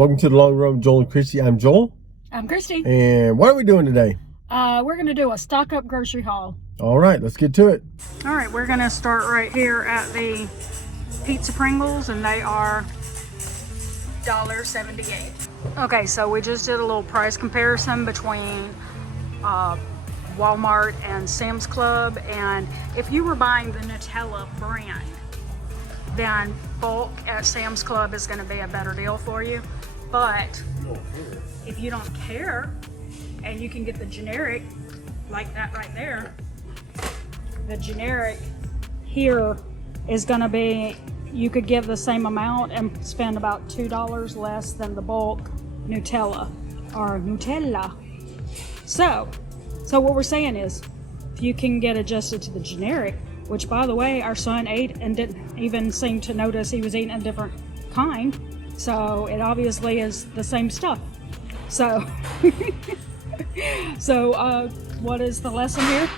Welcome to the Long Road with Joel and Christy. I'm Joel. I'm Christy. And what are we doing today? We're going to do a stock up grocery haul. All right, let's get to it. All right, we're going to start right here at the Pizza Pringles, and they are $1.78. Okay, so we just did a little price comparison between Walmart and Sam's Club, and if you were buying the Nutella brand, then bulk at Sam's Club is going to be a better deal for you. But if you don't care and you can get the generic like that right there, the generic here is going to be, you could give the same amount and spend about $2 less than the bulk Nutella. So what we're saying is, if you can get adjusted to the generic, which by the way, our son ate and didn't even seem to notice he was eating a different kind. So it obviously is the same stuff. So, what is the lesson here?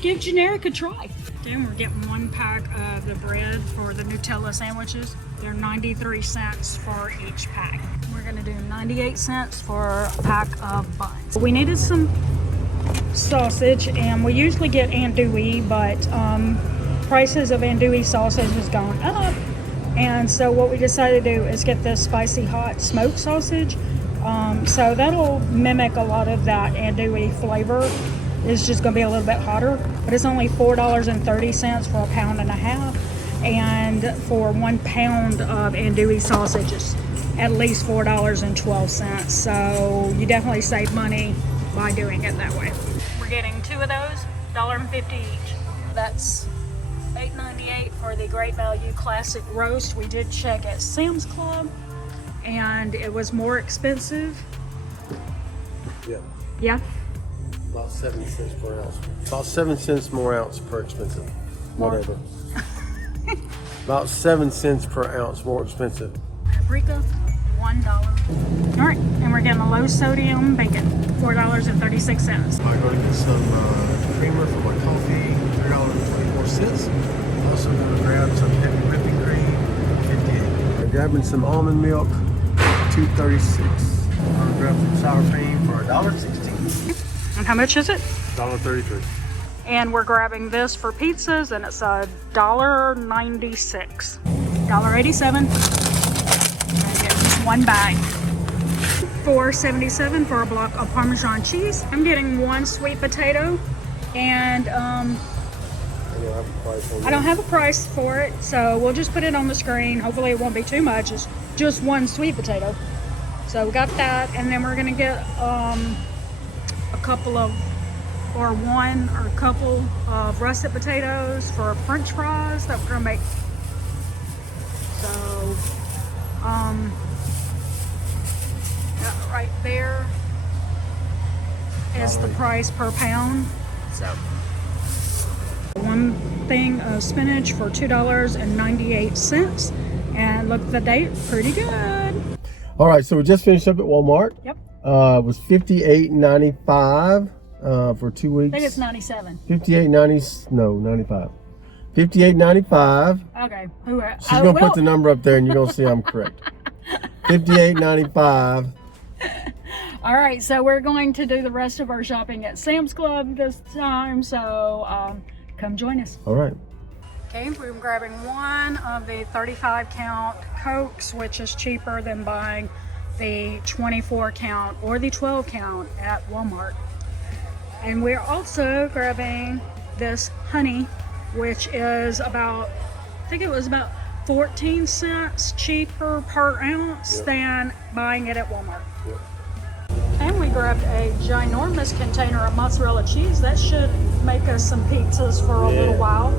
Give generic a try. Then we're getting one pack of the bread for the Nutella sandwiches. They're 93 cents for each pack. We're gonna do 98 cents for a pack of buns. We needed some sausage, and we usually get andouille, but prices of andouille sausage has gone up, and so what we decided to do is get this spicy hot smoked sausage. So that'll mimic a lot of that andouille flavor. It's just going to be a little bit hotter, but it's only $4.30 for a pound and a half, and for 1 pound of andouille sausage it's at least $4.12. So you definitely save money by doing it that way. We're getting 2 of those, $1.50 each. That's $8.98 for the Great Value Classic Roast. We did check at Sam's Club, and it was more expensive. Yeah. About 7 cents per ounce. About 7 cents more ounce per expensive. Whatever. About 7 cents per ounce more expensive. Paprika, $1. All right, and we're getting a low sodium bacon, $4.36. I'm going to get some creamer for my coffee, $3.24. Also going to grab some heavy whipping cream, $58. I'm grabbing some almond milk, $2.36. I'm going to grab some sour cream for $1.16. And how much is it? $1.33. And we're grabbing this for pizzas, and it's $1.96. $1.87. And get just one bag. $4.77 for a block of Parmesan cheese. I'm getting 1 sweet potato, and I don't have a price for it, so we'll just put it on the screen. Hopefully it won't be too much. It's just 1 sweet potato. So we got that, and then we're gonna get a couple of russet potatoes for French fries that we're gonna make. So that right there is the price per pound. So 1 thing of spinach for $2.98, and look at the date, pretty good. All right, so we just finished up at Walmart. Yep. It was $58.95 for 2 weeks. I think it's 97. $58.95. $58.95. Okay. She's gonna put the number up there, and you're gonna see I'm correct. $58.95. All right, so we're going to do the rest of our shopping at Sam's Club this time, so come join us. All right. Okay, we're grabbing 1 of the 35 count Cokes, which is cheaper than buying the 24 count or the 12 count at Walmart. And we're also grabbing this honey, which is about, I think it was about 14 cents cheaper per ounce than buying it at Walmart. And we grabbed a ginormous container of mozzarella cheese. That should make us some pizzas for a little while.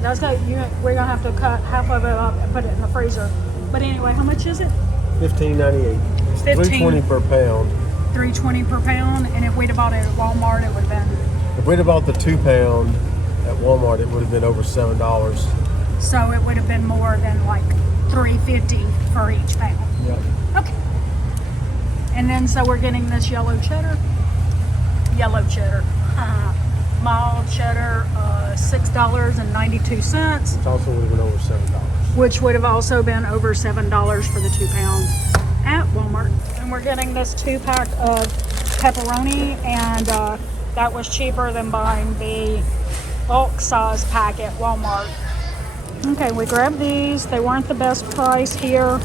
We're gonna have to cut half of it up and put it in the freezer. But anyway, how much is it? $15.98. $3.20 per pound. $3.20 per pound, and if we'd have bought it at Walmart, it would have been. If we'd have bought the 2 pound at Walmart, it would have been over $7. So it would have been more than like $3.50 for each pound. Yep. Okay. And then so we're getting this yellow cheddar. Mild cheddar, $6.92. Which also would have been over $7. Which would have also been over $7 for the 2 pounds. and we're getting this 2-pack of pepperoni, and that was cheaper than buying the bulk size pack at Walmart. Okay, we grabbed these. They weren't the best price here,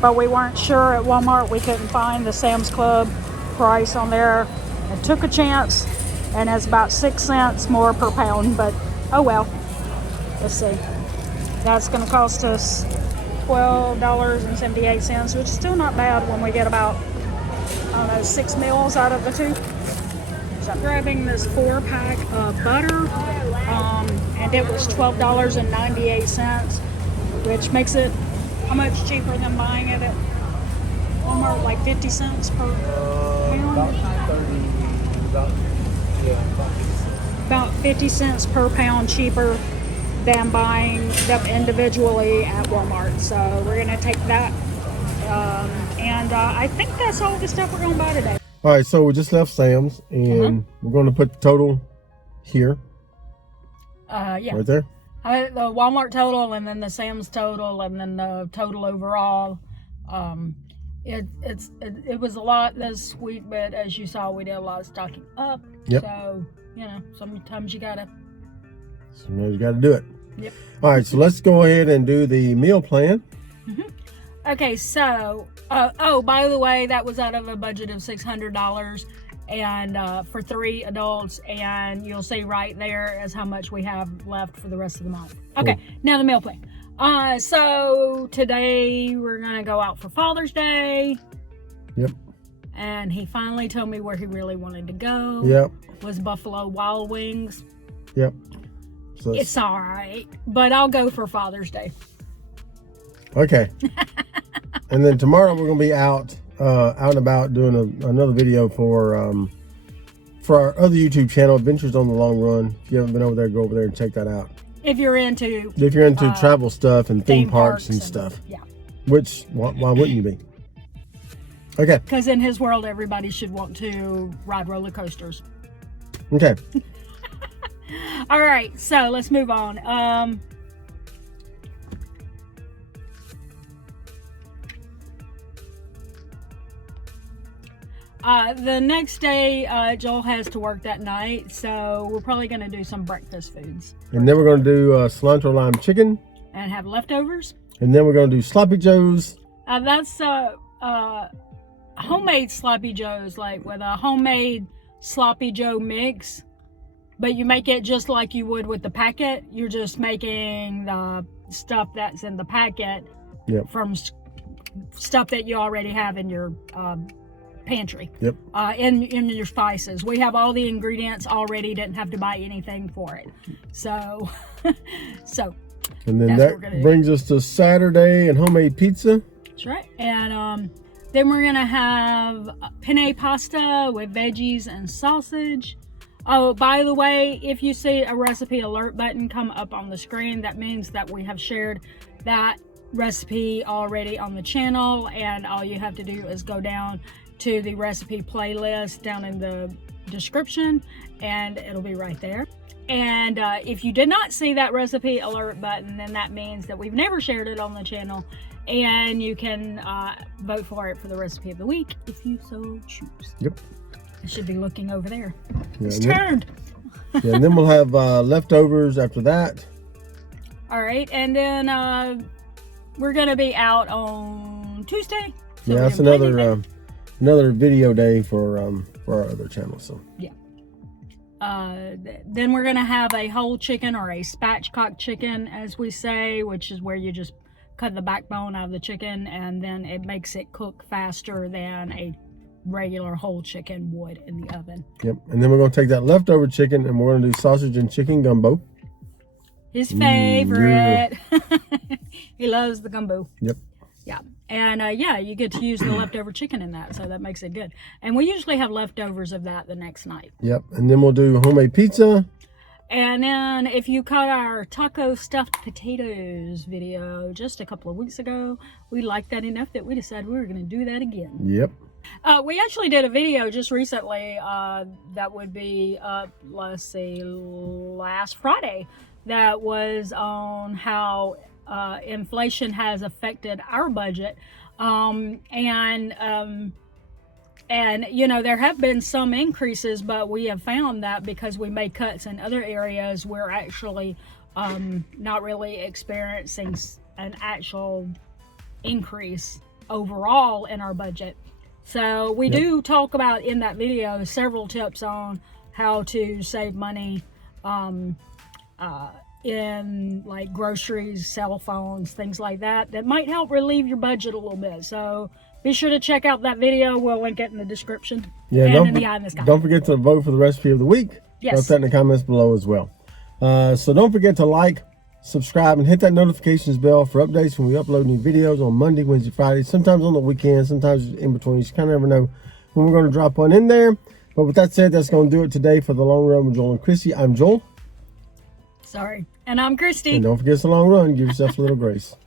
but we weren't sure at Walmart. We couldn't find the Sam's Club price on there. I took a chance, and it's about 6 cents more per pound, but oh well. Let's see. That's going to cost us $12.78, which is still not bad when we get about, I don't know, 6 meals out of the 2. So I'm grabbing this 4-pack of butter, and it was $12.98, which makes it how much cheaper than buying it at Walmart, like 50 cents per pound? About 50 cents per pound cheaper than buying them individually at Walmart. So we're gonna take that, and I think that's all the stuff we're gonna buy today. All right, so we just left Sam's, and we're going to put the total here. Yeah. Right there. The Walmart total, and then the Sam's total, and then the total overall. It was a lot this week, but as you saw, we did a lot of stocking up. Yep. So, you know, sometimes you gotta do it. Yep. All right, so let's go ahead and do the meal plan. Okay, so by the way, that was out of a budget of $600, and for 3 adults, and you'll see right there is how much we have left for the rest of the month. Okay, Now the meal plan. So today we're gonna go out for Father's Day. Yep. And he finally told me where he really wanted to go. Yep. Was Buffalo Wild Wings. Yep. So it's all right, but I'll go for Father's Day. Okay. And then tomorrow we're gonna be out and about doing another video for our other YouTube channel, Adventures on the Long Run. If you haven't been over there, go over there and check that out. If you're into travel stuff and theme parks and stuff. Yeah. Which why wouldn't you be? Okay. Because in his world, everybody should want to ride roller coasters. Okay. All right, so let's move on. The next day, Joel has to work that night, so we're probably going to do some breakfast foods. And then we're going to do cilantro lime chicken. And have leftovers. And then we're going to do sloppy joes. That's homemade sloppy joes, like with a homemade sloppy joe mix. But you make it just like you would with the packet. You're just making the stuff that's in the packet from stuff that you already have in your pantry. Yep. In your spices. We have all the ingredients already, didn't have to buy anything for it. So, and then that brings us to Saturday and homemade pizza. That's right. And then we're going to have penne pasta with veggies and sausage. Oh, by the way, if you see a recipe alert button come up on the screen, that means that we have shared that recipe already on the channel, and all you have to do is go down to the recipe playlist down in the description, and it'll be right there. And if you did not see that recipe alert button, then that means that we've never shared it on the channel, and you can vote for it for the recipe of the week if you so choose. Yep. I should be looking over there. Yeah, it's turned. Yeah, and then we'll have leftovers after that. All right, and then we're gonna be out on Tuesday. So yeah, that's another video day for our other channel. So yeah. Then we're gonna have a whole chicken, or a spatchcock chicken, as we say, which is where you just cut the backbone out of the chicken, and then it makes it cook faster than a regular whole chicken would in the oven. Yep. And then we're going to take that leftover chicken and we're going to do sausage and chicken gumbo. His favorite. Yeah. He loves the gumbo. Yep. Yeah. And yeah, you get to use the leftover chicken in that, so that makes it good. And we usually have leftovers of that the next night. Yep. And then we'll do homemade pizza. And then if you caught our taco stuffed potatoes video just a couple of weeks ago, we liked that enough that we decided we were going to do that again. Yep. We actually did a video just recently that would be, let's see, last Friday, that was on how inflation has affected our budget. And you know, there have been some increases, but we have found that because we made cuts in other areas, we're actually not really experiencing an actual increase overall in our budget. So we do talk about in that video several tips on how to save money in like groceries, cell phones, things like that might help relieve your budget a little bit. So be sure to check out that video. We'll link it in the description and in the eye in this guy. Don't forget to vote for the recipe of the week. Yes. Drop that in the comments below as well. So don't forget to like, subscribe, and hit that notifications bell for updates when we upload new videos on Monday, Wednesday, Friday, sometimes on the weekend, sometimes in between. You just kind of never know when we're going to drop one in there. But with that said, that's going to do it today for The Long Run with Joel and Christy. I'm Joel. Sorry. And I'm Christy. And don't forget it's a long run. Give yourself a little grace.